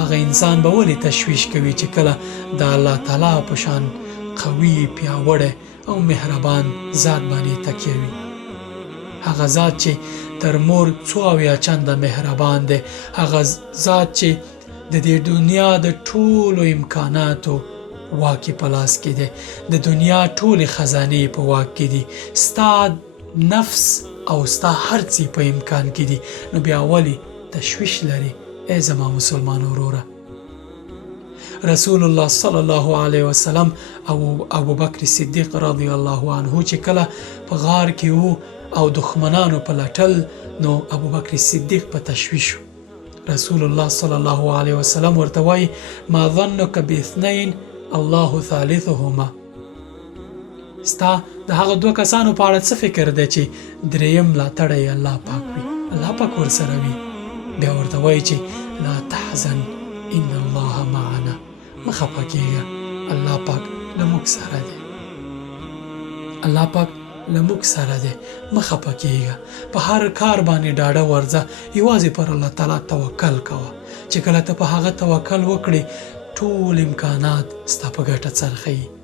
هغه انسان به ولې تشویش کوي چې کله د الله تعالی په شان قوي، پیاوړی او مهربان ذات باندې تکیه وي. هغه ذات چې تر مور 4 چنده مهربان دی، هغه ذات چې د دې دنیا د ټولو امکاناتو واکې په لاس کې دی، د دنیا ټولې خزانې په واک کې دي، ستا نفس او ستا هر څه په امکان کې دي، نو بیا ولې تشویش لري ای زما مسلمان وروره؟ رسول الله صلی الله علیه وسلم او ابو بکر صدیق رضی الله عنه چې کله په غار کې وو او دښمنانو په لټل، نو ابو بکر صدیق په تشویش. رسول الله صلی الله علیه وسلم ورته وایي ما ظنک باثنین الله ثالثهما. ستا د هغه 2 کسانو په اړه څه فکر دی چې دریم ملاتړی الله پاک وي، الله پاک ورسره وي؟ بیا ورته وایي چې لا تحزن ان الله معنا، مه خفه کېږه، الله پاک له موږ سره دی، الله پاک له موږ سره دی، مه خفه کېږه. په هر کار باندې ډاډه ورځه، یوازې پر الله تعالی توکل کوه، چې کله ته په هغه توکل وکړې ټول امکانات ستا په ګټه څرخوي.